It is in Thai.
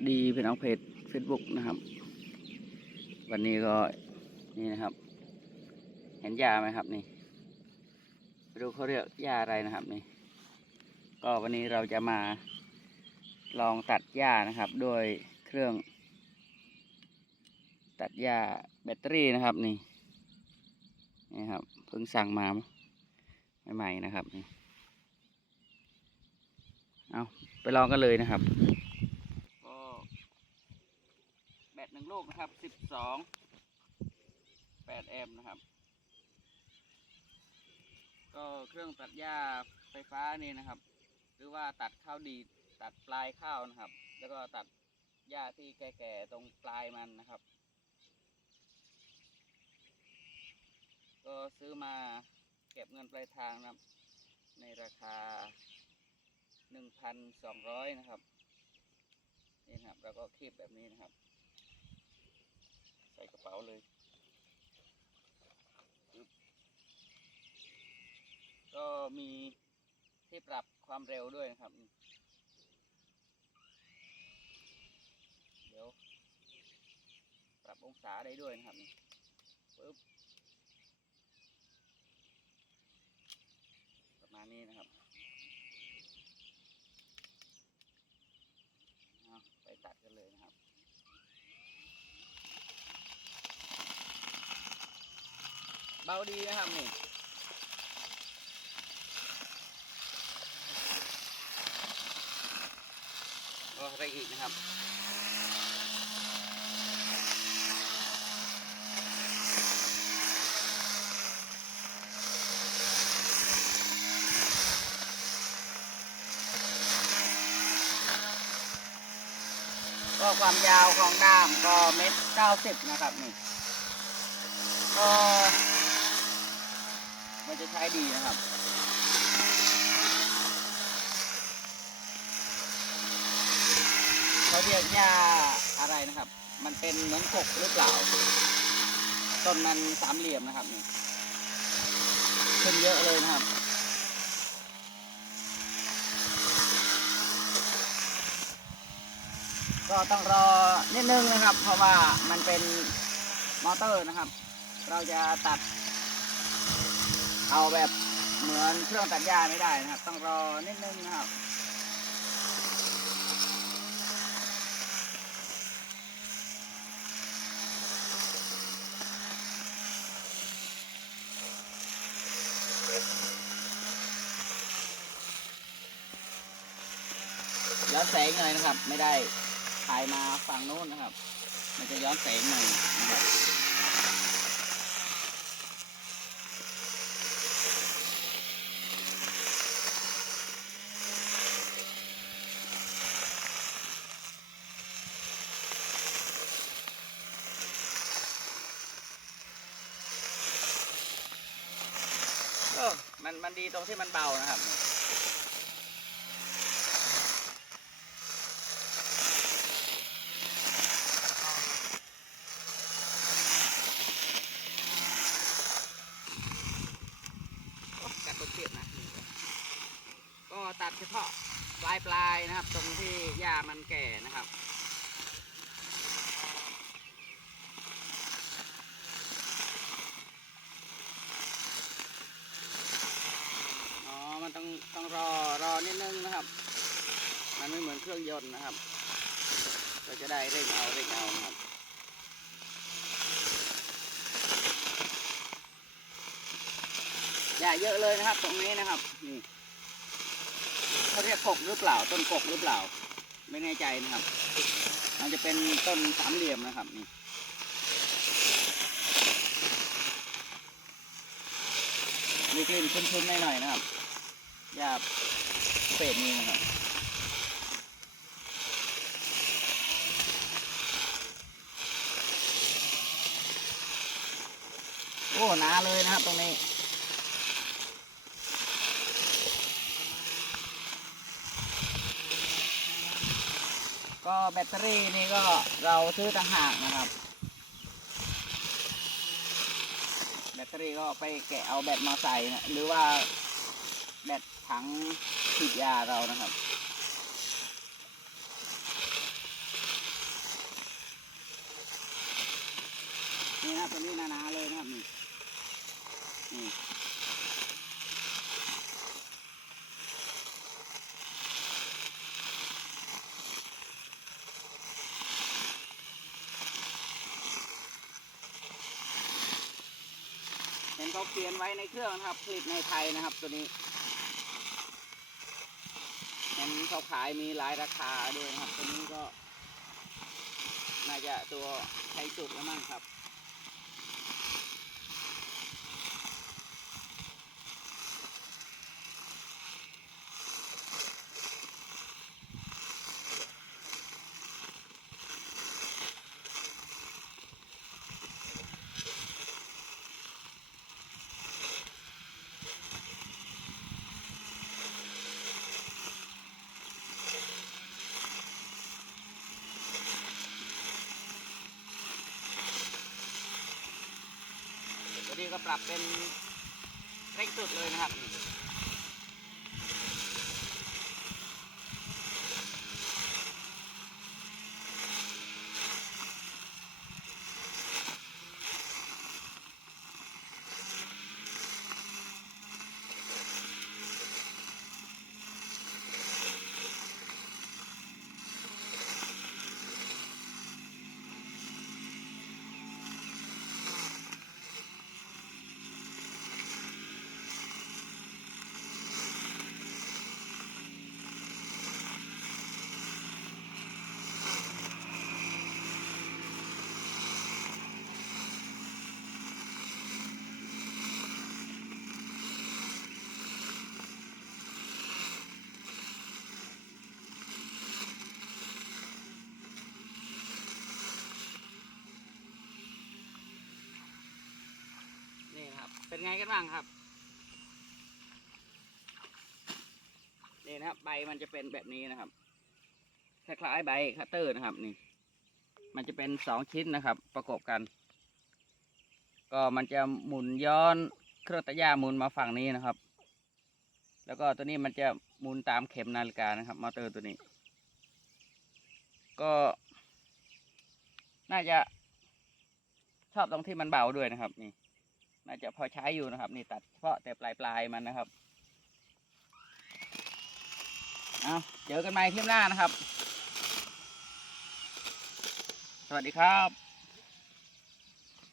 วัสดีพี่น้องเพจ Facebook นะครับ วันนี้ก็นี่นะครับ เห็นยาไหมครับนี่ไม่รู้เขาเรียกยาอะไรนะครับนี่ ก็วันนี้เราจะมาลองตัดหญ้านะครับโดยเครื่อง ตัดหญ้าแบตเตอรี่นะครับนี่นี่ครับเพิ่งสั่งมาใหม่ๆนะครับนี่เอาไปลองกันเลยนะครับ ก็แบตหนึ่ง ลูกนะครับสิบสองแปดแอมป์นะครับ ก็เครื่องตัดหญ้าไฟฟ้านี่นะครับ หรือว่าตัดข้าวดีตัดปลายข้าวนะครับ แล้วก็ตัดหญ้าที่แก่ๆตรงปลายมันนะครับ ก็ซื้อมาเก็บเงินปลายทางนะครับ ในราคาหนึ่งพันสองร้อยนะครับนี่ครับเราก็คีบแบบนี้นะครับ ส่กระเป๋าเลย ก็มีที่ปรับความเร็วด้วยนะครับ เดี๋ยว ปรับองศาได้ด้วยนะครับปึ๊บประมาณนี้นะครับไปตัดกันเลยนะครับ บาดีนะครับนี่ก็อะไรอีกนะครับก็ความยาวของด้ามก็เมตรเก้าสิบนะครับนี่ก็ มันจะใช้ดีนะครับเขาเรียกหญ้าอะไรนะครับ มันเป็นเหมือนกกหรือเปล่า ต้นมันสามเหลี่ยมนะครับนี่ขึ้นเยอะเลยนะครับก็ต้องรอนิดนึงนะครับ เพราะว่ามันเป็นมอเตอร์นะครับ เราจะตัด เอาแบบเหมือนเครื่องตัดหญ้าไม่ได้นะครับ ต้องรอนิดนึงนะครับย้อนแสงหน่อยนะครับ ไม่ได้ถ่ายมาฝั่งโน้นนะครับ มันจะย้อนแสงหน่อยนะครับ ก็มันมันดีตรงที่มันเบานะครับกัดตัวเปียกนะก็ตัดเฉพาะปลายปลายๆนะครับ ตรงที่หญ้ามันแก่นะครับ อ๋อ มันต้องต้อง รอรอนิดนึงนะครับ มันไม่เหมือนเครื่องยนต์นะครับ ก็จะได้เร่งเอาเร่งเอานะครับอย่าเยอะเลยนะครับ ตรงนี้นะครับนี่เขาเรียกกกหรือเปล่า ต้นกกหรือเปล่า ไม่แน่ใจนะครับ มันจะเป็นต้นสามเหลี่ยมนะครับนี่มีกลิ่นชุนๆหน่อยๆนะครับ หญ้าเศษนี้นะครับโอ้หนาเลยนะครับตรงนี้ก็แบตเตอรี่นี่ก็เราซื้อต่างหากนะครับ แบตเตอรี่ก็ไปแกะเอาแบตมาใส่นะหรือว่าแบต ถังฉีดยาเรานะครับนี่นะตัวนี้หนาๆเลยนะครับนี่นี่เห็นเขาเขียนไว้ในเครื่องนะครับผลิตในไทยนะครับตัวนี้ เห็นเขาขายมีหลายราคาด้วยครับตัวนี้ก็ น่าจะตัวไทยสุดแล้วมั้งครับ นี้ก็ปรับเป็นเร่งสุดเลยนะครับ เป็นไงกันบ้างครับ นี่นะครับ ใบมันจะเป็นแบบนี้นะครับ คล้ายๆใบคัตเตอร์นะครับ นี่ มันจะเป็นสองชิ้นนะครับ ประกบกัน ก็มันจะหมุนย้อนเครื่องตัดหญ้าหมุนมาฝั่งนี้นะครับ แล้วก็ตัวนี้มันจะหมุนตามเข็มนาฬิกานะครับมอเตอร์ตัวนี้ ก็ น่าจะชอบตรงที่มันเบาด้วยนะครับ นี่ น่าจะพอใช้อยู่นะครับ นี่ตัดเฉพาะแต่ปลายปลายๆมันนะครับเอาเจอกันใหม่คลิปหน้านะครับ สวัสดีครับ